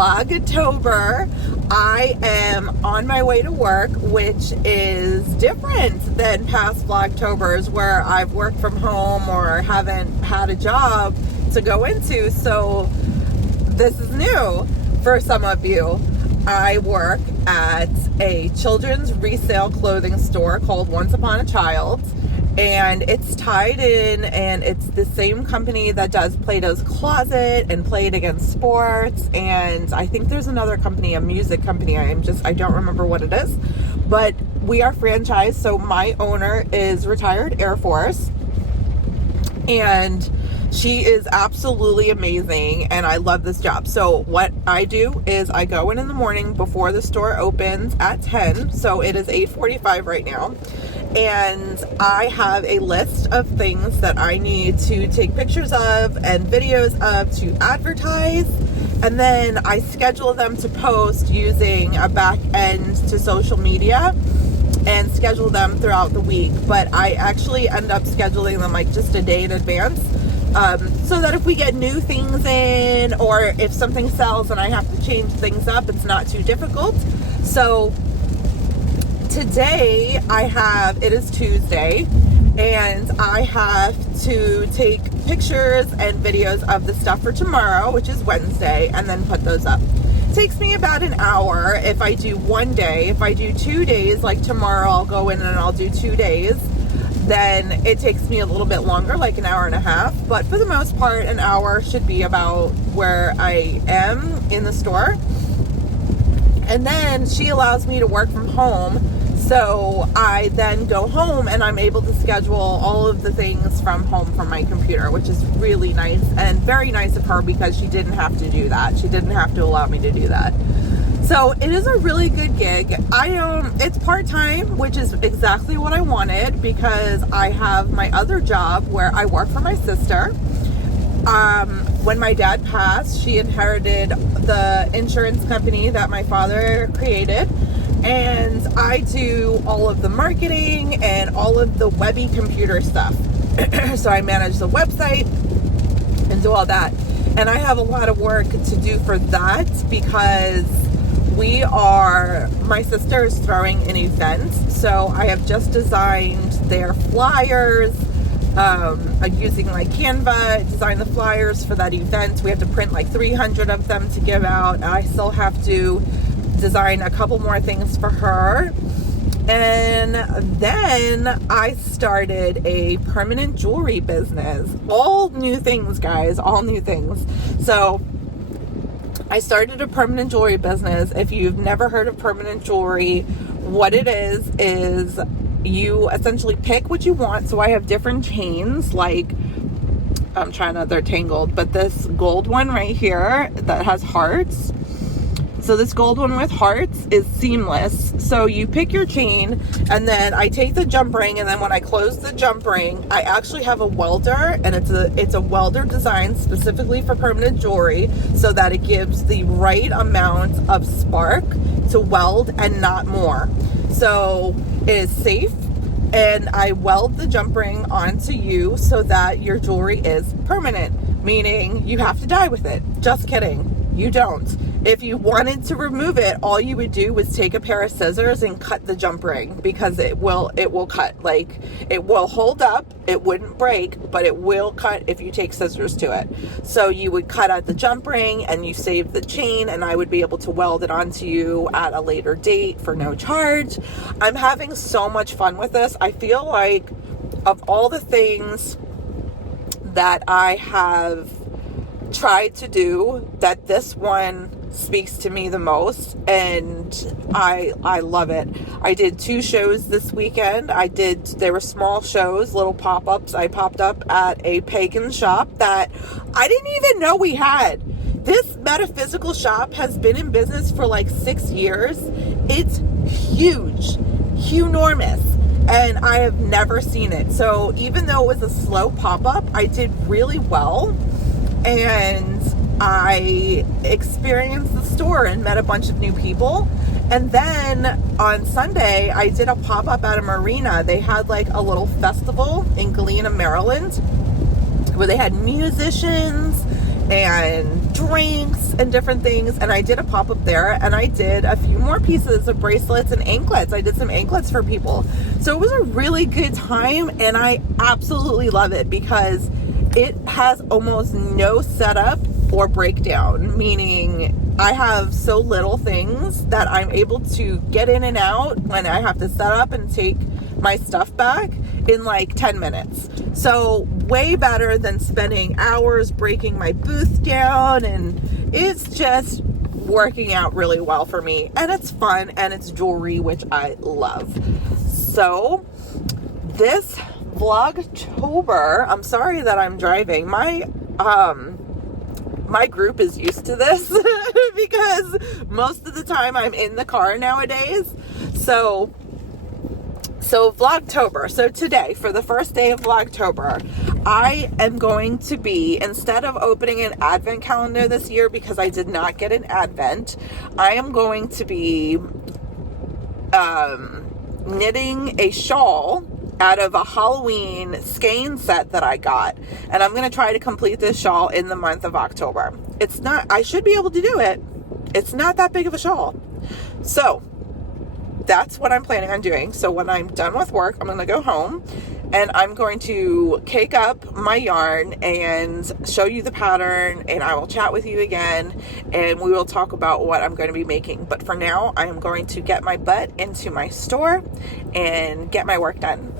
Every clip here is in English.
Vlogtober. I am on my way to work, which is different than past Vlogtobers where I've worked from home or haven't had a job to go into. So this is new for some of you. I work at a children's resale clothing store called Once Upon a Child. And it's tied in, and it's the same company that does Plato's Closet and Play It Against Sports, and I think there's another company, a music company, I don't remember what it is, but we are franchised. So my owner is retired Air Force, and she is absolutely amazing, and I love this job. So what I do is I go in the morning before the store opens at 10, so it is 8:45 right now. And I have a list of things that I need to take pictures of and videos of to advertise. And then I schedule them to post using a back end to social media and schedule them throughout the week. But I actually end up scheduling them like just a day in advance. So that if we get new things in, or if something sells and I have to change things up, it's not too difficult. So today it is Tuesday, and I have to take pictures and videos of the stuff for tomorrow, which is Wednesday, and then put those up. It takes me about an hour if I do one day. If I do 2 days, like tomorrow I'll go in and I'll do 2 days, then it takes me a little bit longer, like an hour and a half. But for the most part, an hour should be about where I am in the store. And then she allows me to work from home. So I then go home and I'm able to schedule all of the things from home from my computer, which is really nice and very nice of her, because she didn't have to do that. She didn't have to allow me to do that. So it is a really good gig. It's part-time, which is exactly what I wanted, because I have my other job where I work for my sister. When my dad passed, she inherited the insurance company that my father created. And I do all of the marketing and all of the webby computer stuff. So I manage the website and do all that. And I have a lot of work to do for that, because my sister is throwing an event. So I have just designed their flyers, using like Canva, designed the flyers for that event. We have to print like 300 of them to give out. I still have to design a couple more things for her. And then I started a permanent jewelry business. All new things, guys, all new things. So I started a permanent jewelry business. If you've never heard of permanent jewelry, what it is you essentially pick what you want. So I have different chains, like they're tangled, but this gold one right here that has hearts. So this gold one with hearts is seamless. So you pick your chain, and then I take the jump ring, and then when I close the jump ring, I actually have a welder, and it's a welder design specifically for permanent jewelry, so that it gives the right amount of spark to weld and not more. So it is safe, and I weld the jump ring onto you so that your jewelry is permanent, meaning you have to die with it. Just kidding. You don't. If you wanted to remove it, all you would do was take a pair of scissors and cut the jump ring, because it will cut. Like, it will hold up, it wouldn't break, but it will cut if you take scissors to it. So you would cut out the jump ring and you save the chain, and I would be able to weld it onto you at a later date for no charge. I'm having so much fun with this. I feel like of all the things that I have tried to do, that this one speaks to me the most, and I love it. I did 2 shows this weekend. They were small shows, little pop-ups. I popped up at a pagan shop that I didn't even know we had. This metaphysical shop has been in business for like 6 years. It's huge, enormous, and I have never seen it. So even though it was a slow pop-up, I did really well, and I experienced the store and met a bunch of new people. And then on Sunday, I did a pop-up at a marina. They had like a little festival in Galena, Maryland, where they had musicians and drinks and different things. And I did a pop-up there, and I did a few more pieces of bracelets and anklets. I did some anklets for people. So it was a really good time, and I absolutely love it because it has almost no setup or breakdown, meaning I have so little things that I'm able to get in and out when I have to set up and take my stuff back in like 10 minutes. So way better than spending hours breaking my booth down, and it's just working out really well for me, and it's fun, and it's jewelry, which I love. So this Vlogtober, I'm sorry that I'm driving. My group is used to this because most of the time I'm in the car nowadays. So Vlogtober. So today, for the first day of Vlogtober, I am going to be, instead of opening an advent calendar this year because I did not get an advent, I am going to be knitting a shawl out of a Halloween skein set that I got. And I'm going to try to complete this shawl in the month of October. I should be able to do it. It's not that big of a shawl. So that's what I'm planning on doing. So when I'm done with work, I'm going to go home and I'm going to cake up my yarn and show you the pattern, and I will chat with you again and we will talk about what I'm going to be making. But for now, I am going to get my butt into my store and get my work done.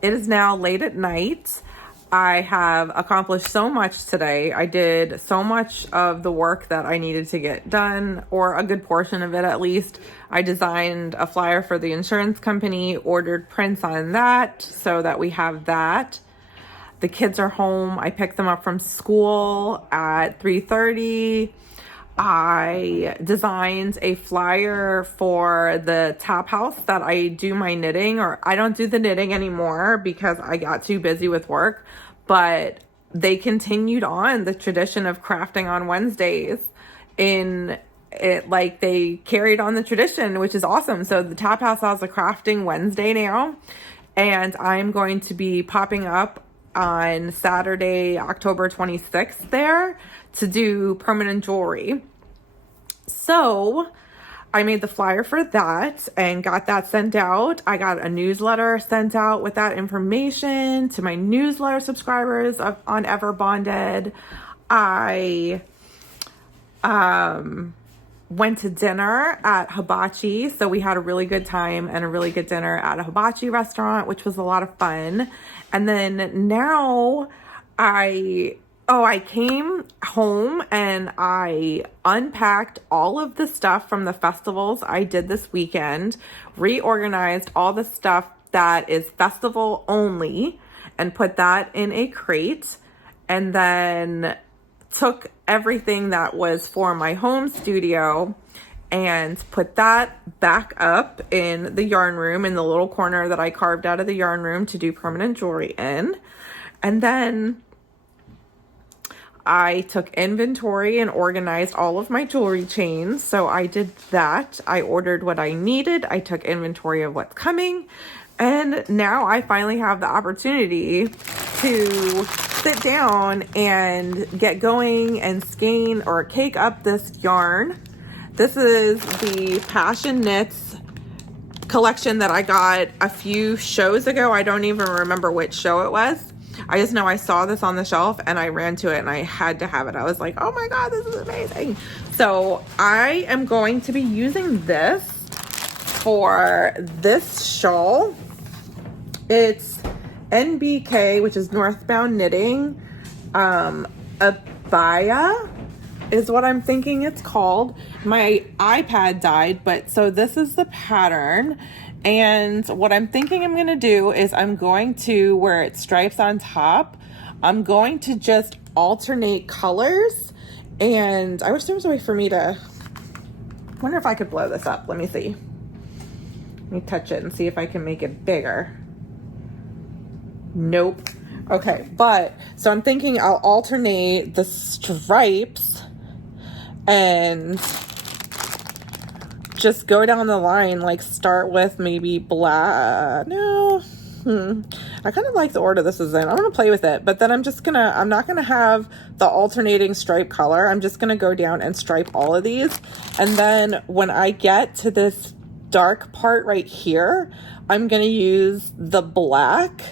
It is now late at night. I have accomplished so much today. I did so much of the work that I needed to get done, or a good portion of it at least. I designed a flyer for the insurance company, ordered prints on that so that we have that. The kids are home. I picked them up from school at 3:30. I designed a flyer for the tap house that I do my knitting, or I don't do the knitting anymore because I got too busy with work, but they continued on the tradition of crafting on Wednesdays in it. Like, they carried on the tradition, which is awesome. So the tap house has a crafting Wednesday now, and I'm going to be popping up on Saturday, October 26th there to do permanent jewelry. So I made the flyer for that and got that sent out. I got a newsletter sent out with that information to my newsletter subscribers on Ever Bonded. I went to dinner at Hibachi. So we had a really good time and a really good dinner at a Hibachi restaurant, which was a lot of fun. And then now I came home and I unpacked all of the stuff from the festivals I did this weekend, reorganized all the stuff that is festival only and put that in a crate, and then took everything that was for my home studio and put that back up in the yarn room, in the little corner that I carved out of the yarn room to do permanent jewelry in. And then I took inventory and organized all of my jewelry chains. So I did that. I ordered what I needed. I took inventory of what's coming. And now I finally have the opportunity to sit down and get going and skein or cake up this yarn. This is the Passion Knits collection that I got a few shows ago. I don't even remember which show it was. I just know I saw this on the shelf and I ran to it and I had to have it. I was like, oh my God, this is amazing. So I am going to be using this for this shawl. It's NBK, which is Northbound Knitting. Abaya is what I'm thinking it's called. My iPad died, but so this is the pattern. And what I'm thinking I'm going to do is I'm going to, where it stripes on top, I'm going to just alternate colors. And I wish there was a way for me to, I wonder if I could blow this up. Let me see. Let me touch it and see if I can make it bigger. Nope. Okay, but so I'm thinking I'll alternate the stripes and just go down the line, like start with maybe black. No. I kind of like the order this is in. I'm going to play with it, but then I'm not going to have the alternating stripe color. I'm just going to go down and stripe all of these. And then when I get to this dark part right here, I'm going to use the black.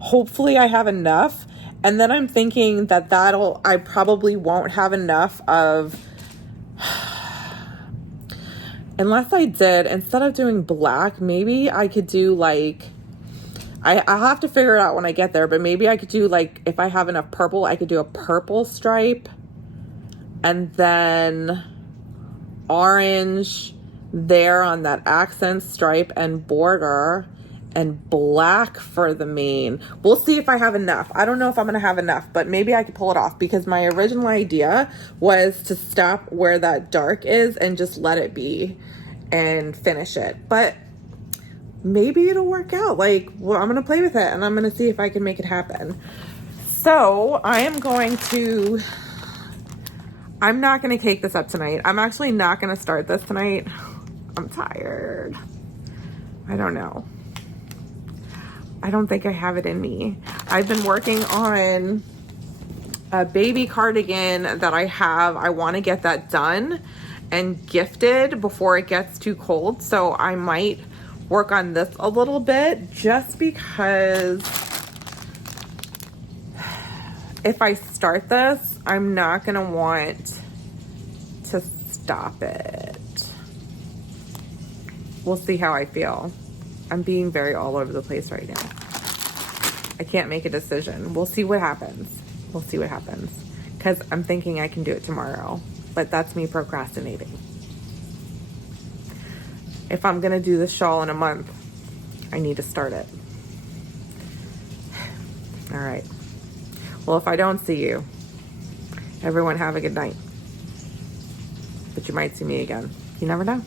Hopefully I have enough. And then I'm thinking that I probably won't have enough of, unless I did, instead of doing black, maybe I could do like, I'll have to figure it out when I get there, but maybe I could do like, if I have enough purple, I could do a purple stripe and then orange there on that accent stripe and border, and black for the mane. We'll see if I have enough. I don't know if I'm going to have enough, but maybe I could pull it off, because my original idea was to stop where that dark is and just let it be and finish it. But maybe it'll work out. Like, well, I'm going to play with it and I'm going to see if I can make it happen. So I'm not going to cake this up tonight. I'm actually not going to start this tonight. I'm tired. I don't know. I don't think I have it in me. I've been working on a baby cardigan that I have. I want to get that done and gifted before it gets too cold. So I might work on this a little bit, just because if I start this, I'm not going to want to stop it. We'll see how I feel. I'm being very all over the place right now. I can't make a decision. We'll see what happens. We'll see what happens. Because I'm thinking I can do it tomorrow. But that's me procrastinating. If I'm going to do this shawl in a month, I need to start it. All right. Well, if I don't see you, everyone have a good night. But you might see me again. You never know.